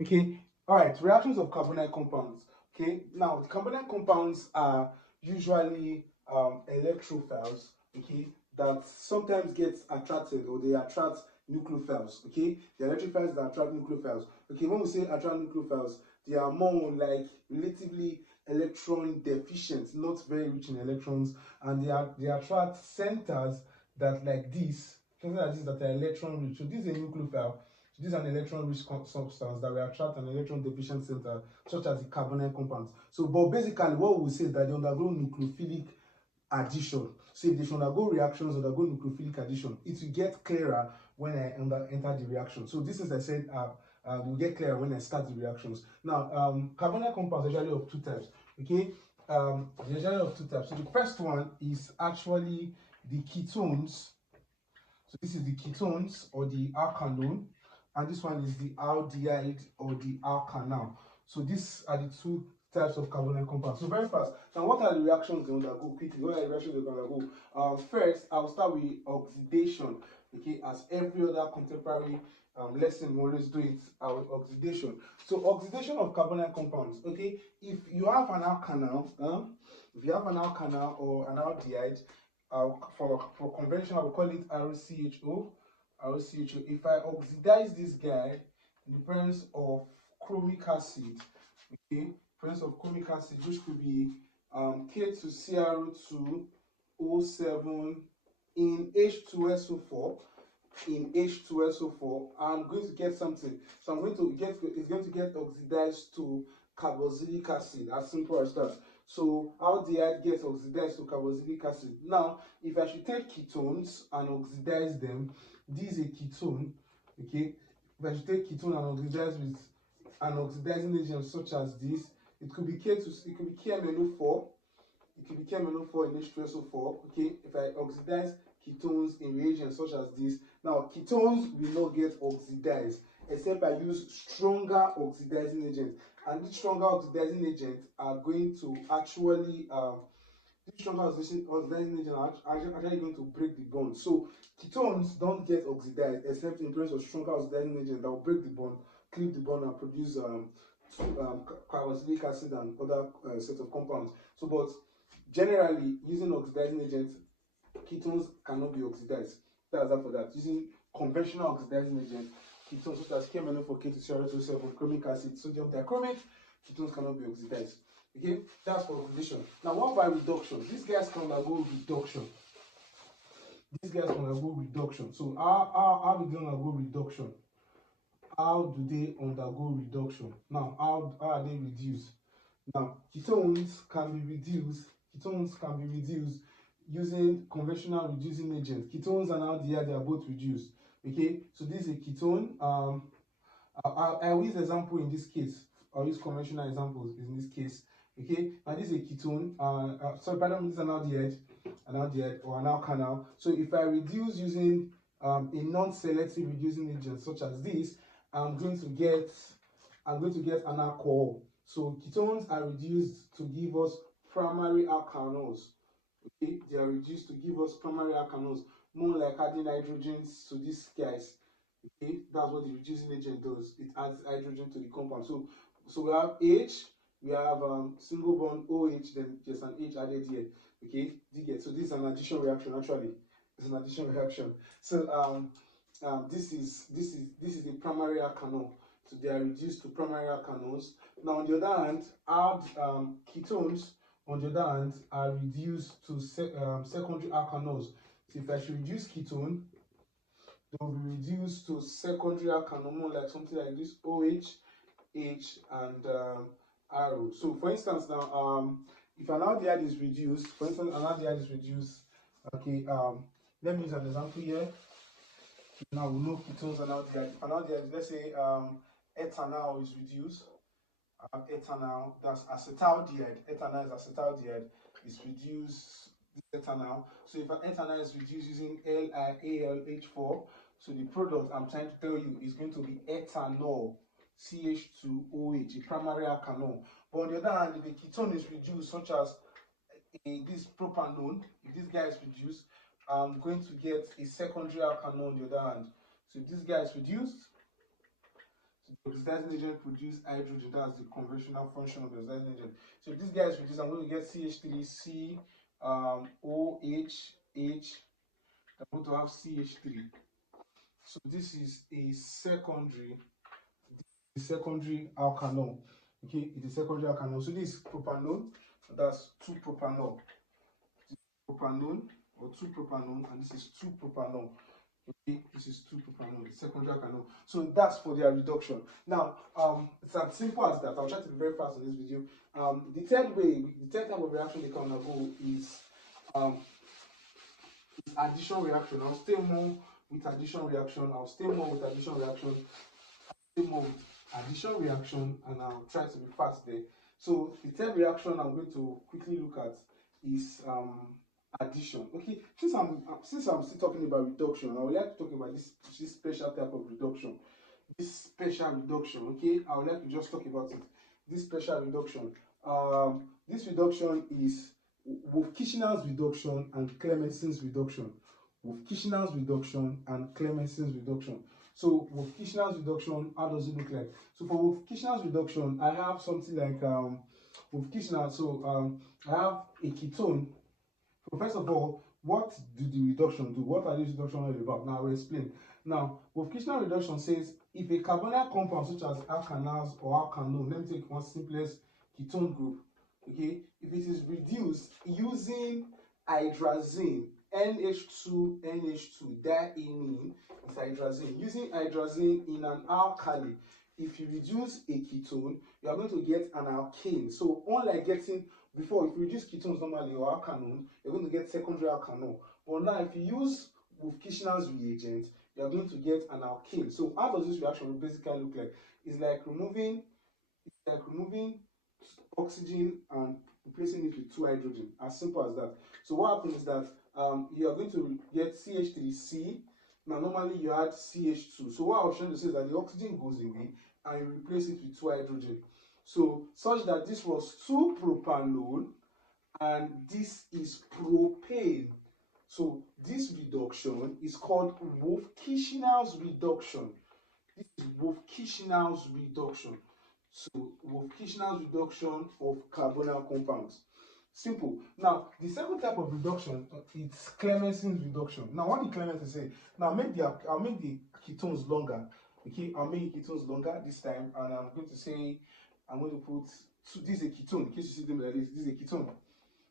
Okay, all right, reactions of carbonyl compounds. Okay, now the carbonyl compounds are usually electrophiles, okay, that sometimes get attracted or they attract nucleophiles. Okay, the electrophiles that attract nucleophiles. Okay, when we say attract nucleophiles, they are more like relatively electron deficient, not very rich in electrons, and they attract centers that like this, something like this that are electron rich. So this is a nucleophile. So this is an electron-rich substance that will attract an electron-deficient center, such as the carbonyl compounds. So, but basically, what we say is that they undergo nucleophilic addition. So, if they should undergo reactions, undergo nucleophilic addition, it will get clearer when I enter the reaction. So, this is I said will get clearer when I start the reactions. Now, carbonyl compounds are usually of two types. Okay, they're usually of two types. So, the first one is actually the ketones. So this is the ketones or the alkanone, and this one is the aldehyde or the alkanal. So these are the two types of carbonyl compounds. So very fast. Now, what are the reactions they undergo? Quickly, what are the reactions they undergo? First, I'll start with oxidation. Okay, as every other contemporary lesson we always do it, oxidation. So oxidation of carbonyl compounds. Okay, if you have an alkanal, if you have an alkanal or an aldehyde, for convention, I will call it RCHO. RCHO. If I oxidize this guy in the presence of chromic acid, okay, presence of chromic acid, which could be K2CrO2O7 in H2SO4. In H2SO4, I'm going to get something. So I'm going to get, it's going to get oxidized to carboxylic acid, as simple as that. So aldehyde gets oxidized to carboxylic acid. Now, if I should take ketones and oxidize them, this is a ketone, okay? If I should take ketone and oxidize with an oxidizing agent such as this, it could be KMNO4, it could be KMNO4 in H2SO4, okay? If I oxidize ketones in reagents such as this, now ketones will not get oxidized except I use stronger oxidizing agents, and these stronger oxidizing agents are going to actually these stronger oxidizing agents are actually going to break the bond. So ketones don't get oxidized except in presence of stronger oxidizing agents that will break the bond, clip the bond, and produce carboxylic acid and other set of compounds. So, but generally, using oxidizing agents, ketones cannot be oxidized. That's that for that. Using conventional oxidizing agents, ketones such as KMNO4, K2CrO2O7, chromic acid, sodium dichromate, ketones cannot be oxidized. Okay, that's for oxidation. Now, what about reduction? These guys can undergo reduction. These guys can undergo reduction. So, how do they undergo reduction? How do they undergo reduction? Now, how are they reduced? Now, ketones can be reduced. Ketones can be reduced using conventional reducing agents. Ketones and aldehyde, they are both reduced. Okay, so this is a ketone. I will use example in this case. I'll use conventional examples in this case. Okay, now this is a ketone. Sorry, pardon me, this is an aldehyde or an alkanal. So if I reduce using a non-selective reducing agent such as this, I'm going to get an alcohol. So ketones are reduced to give us primary alkanols. Okay, they are reduced to give us primary alkanols, more like adding hydrogens to these guys. Okay, that's what the reducing agent does. It adds hydrogen to the compound. So we have H, we have single bond OH, then there's an H added here. Okay, so this is an addition reaction. Actually, it's an addition reaction. So this is a primary alkanol. So they are reduced to primary alkanols. Now, on the other hand, ketones, on the other hand, are reduced to secondary alkanols. So if I should reduce ketone, they will be reduced to secondary alkanol, like something like this: OH, H, and RO. So, for instance, now, if an aldehyde is reduced, okay, let me use an example here. Now we know ketones and aldehyde. If an aldehyde, let's say ethanol is reduced, ethanol, that's acetaldehyde. Ethanol is acetaldehyde, is reduced ethanol. So if an ethanol is reduced using LiAlH4, so the product I'm trying to tell you is going to be ethanol, CH2OH, a primary alkanol. But on the other hand, if a ketone is reduced, such as this propanone, if this guy is reduced, I'm going to get a secondary alkanol on the other hand. So if this guy is reduced, so oxidizing agent produce hydrogen. That's the conventional function of the oxidizing agent. So if this guy is reduced, I'm going to get CH3, OH, I'm going to have CH3. So this is a secondary alkanol. Okay, it is secondary alkanol. So this is propanol, that's 2-propanol. Propanol or 2-propanol, and this is 2-propanol. Okay, this is 2-propanol, secondary alkanol. So that's for their reduction. Now, it's as simple as that. I'll try to be very fast in this video. The third type of reaction they can undergo is addition reaction. I'll stay more with addition reaction. And I'll try to be fast there. So the third reaction I'm going to quickly look at is addition. Okay, since I'm still talking about reduction, I would like to talk about this special type of reduction. Okay, I would like to just talk about it. This special reduction. This reduction is Wolf-Kishner's reduction and Clemenson's reduction. Wolf-Kishner's reduction and Clemenson's reduction. So Wolf-Kishner's reduction, how does it look like? So for Wolf-Kishner's reduction, I have something like Wolf-Kishner. So I have a ketone. So first of all, what do the reduction do? What are these reductions all about? Now I will explain. Now, Wolf-Kishner reduction says if a carbonyl compound such as alkanals or alkanol, let me take one simplest ketone group. Okay, if it is reduced using hydrazine, NH2, diamine is hydrazine. Using hydrazine in an alkali, if you reduce a ketone, you are going to get an alkane. So unlike getting before, if you reduce ketones normally or alkanol, you're going to get secondary alkanol. But now if you use Wolf-Kishner's reagent, you are going to get an alkane. So how does this reaction basically look like? It's like removing oxygen and replacing it with 2 hydrogen. As simple as that. So what happens is that you are going to get CH3C. Now normally you add CH2. So what I was trying to say is that the oxygen goes away and you replace it with 2 hydrogen. So such that this was 2-propanol and this is propane. So this reduction is called Wolf-Kishner's reduction. This is Wolf-Kishner's reduction. So Wolf-Kishner's reduction of carbonyl compounds. Simple. Now the second type of reduction is Clemenson's reduction. Now what did Clemenson say? Now I'll make the ketones longer. Okay, I'll make the ketones longer this time, and I'm going to say I'm going to put this is a ketone. In case you see them like this is a ketone.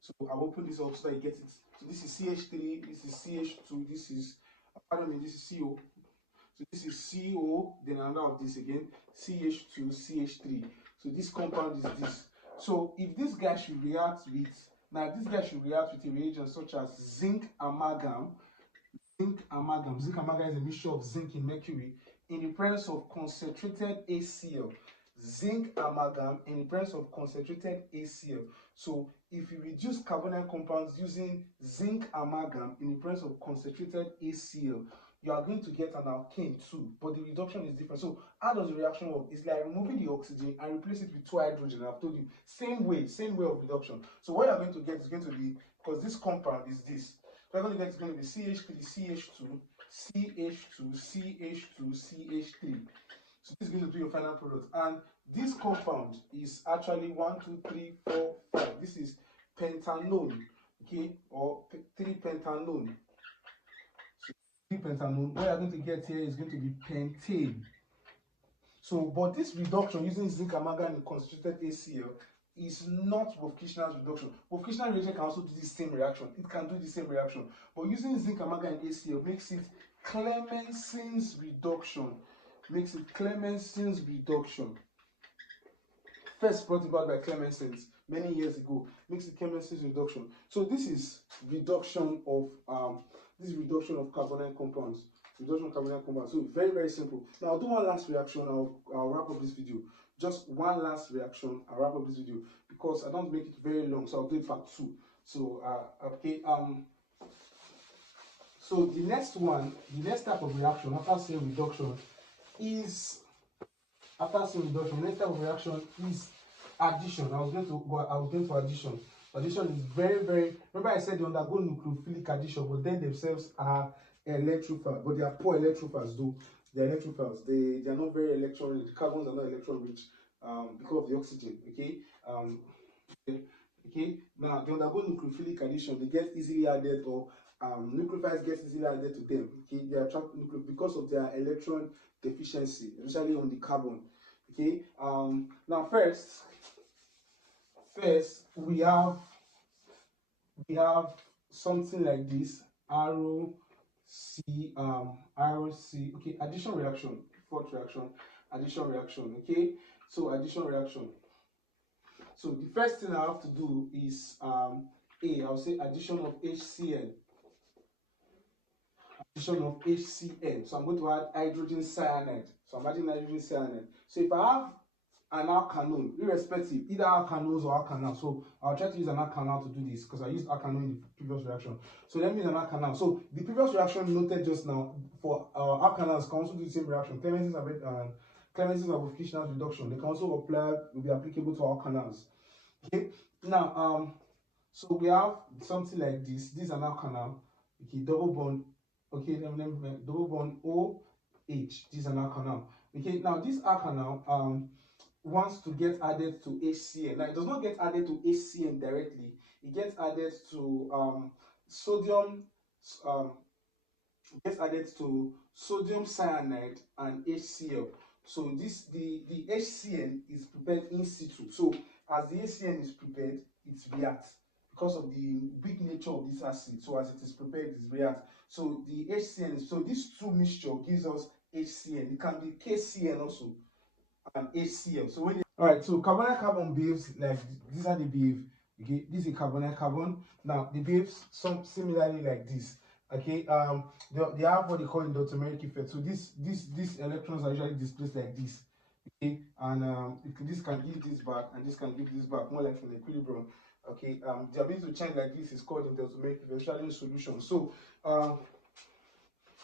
So I'll open this up so that you get it. So this is CH3, this is CH2, this is CO. So this is CO, then another of this again, CH2, CH3. So this compound is this. So if this guy should react with, a reagent such as zinc amalgam. Zinc amalgam is a mixture of zinc and mercury in the presence of concentrated HCl. Zinc amalgam in the presence of concentrated HCl. So if you reduce carbonyl compounds using zinc amalgam in the presence of concentrated HCl, you are going to get an alkane too, but the reduction is different. So how does the reaction work? It's like removing the oxygen and replace it with 2 hydrogen. I've told you, same way of reduction. So what you're going to get is going to be, because this compound is this, so you're going to get is going to be CH3, CH2, CH2, CH2, CH3. So this is going to be your final product. And this compound is actually 1, 2, 3, 4, 5. This is pentanone, okay, or 3-pentanone. So 3-pentanone. What you're going to get here is going to be pentane. So, but this reduction using zinc amalgam and concentrated HCl is not Wolf-Kishner's reduction. Wolf-Kishner reagent can also do the same reaction. It can do the same reaction. But using zinc amalgam and HCl makes it Clemenson's reduction. First brought about by Clemenson's many years ago. Makes it Clemenson's reduction. So this is reduction of carbonyl compounds. So very, very simple. Now I'll do one last reaction. I'll wrap up this video. Just one last reaction. I'll wrap up this video because I don't make it very long. So I'll do it part 2. So okay. So the next type of reaction after cell reduction is addition. I was going to addition. Addition is very, very. Remember I said they undergo nucleophilic addition, but then themselves are electrophile, but they are poor electrophiles though. They're electrophiles. They are not very electron rich. Carbons are not electron rich because of the oxygen. Okay. Okay. Now they undergo nucleophilic addition. They get easily added, or nucleophiles get easily added to them. Okay. They attract nucleophile because of their electron deficiency, especially on the carbon. Okay. Now first we have something like this, arrow C, arrow C. Okay, addition reaction, fourth reaction, addition reaction. Okay, so addition reaction. So the first thing I have to do is I'll say addition of HCl. Addition of HCl. So I'm going to add hydrogen cyanide. So I'm adding hydrogen cyanide. So if I have an alkanol, irrespective, either alkanols or alkanal. So I'll try to use an alkanal to do this because I used alkanol in the previous reaction. So let me use an alkanal. So the previous reaction noted just now for alkanals can also do the same reaction. Clemenson's and wolfkishner reduction. They can also apply, will be applicable to alkanals. Okay. Now so we have something like this. This is an alkanal. Okay, double bond. Okay, double bond OH. This is an alkanal. Okay, now this alkanal wants to get added to HCl. Now it does not get added to HCl directly. It gets added to sodium. Gets added to sodium cyanide and HCl. So the HCl is prepared in situ. So as the HCl is prepared, it reacts because of the weak nature of this acid. So as it is prepared, it reacts. So the HCl, so these two mixture gives us HCl. It can be KCl also and HCl. So when alright, so carbonyl carbon behaves like these are the behave. Okay, this is a carbonyl carbon. Now they behave similarly like this. Okay, they have what they call endotomeric effect. So these electrons are usually displaced like this. Okay, and this can give this back, and this can give this back, more like an equilibrium. Okay, the ability to change like this is called endotomeric effect, especially in solution. So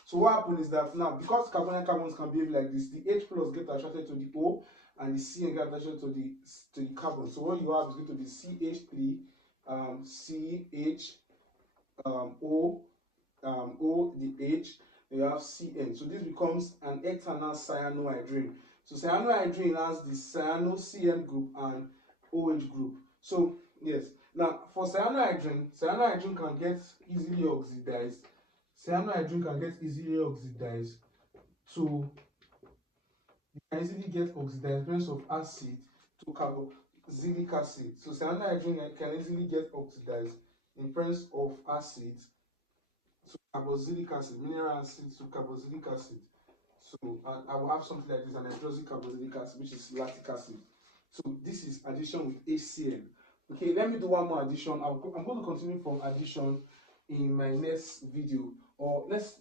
so what happens is that now, because carbonyl carbons can behave like this, the H plus get attracted to the O, and the CN get attracted to the carbon. So what you have is going to be CH3, CH, O, O, the H, you have CN. So this becomes an ethanol cyanohydrin. So cyanohydrin has the cyano CN group and OH group. So yes, now for cyanohydrin can get easily oxidized. Cyanohydrin can get easily oxidized to, you can easily get oxidized in of acid to carboxylic acid. So cyanohydrin can easily get oxidized in presence of acid to carboxylic acid, mineral acid to carboxylic acid. So I will have something like this, an hydroxy carboxylic acid, which is lactic acid. So this is addition with HCl. Okay, let me do one more addition. I'm going to continue from addition in my next video, or let's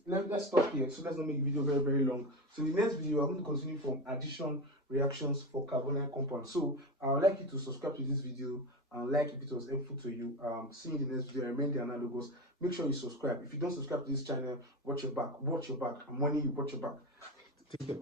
stop here. So let's not make the video very, very long. So in the next video, I'm going to continue from addition reactions for carbonyl compounds. So I would like you to subscribe to this video and like if it was helpful to you. See you in the next video. I remain the analogous. Make sure you subscribe. If you don't subscribe to this channel, watch your back. Watch your back. I'm warning you, watch your back. Take care.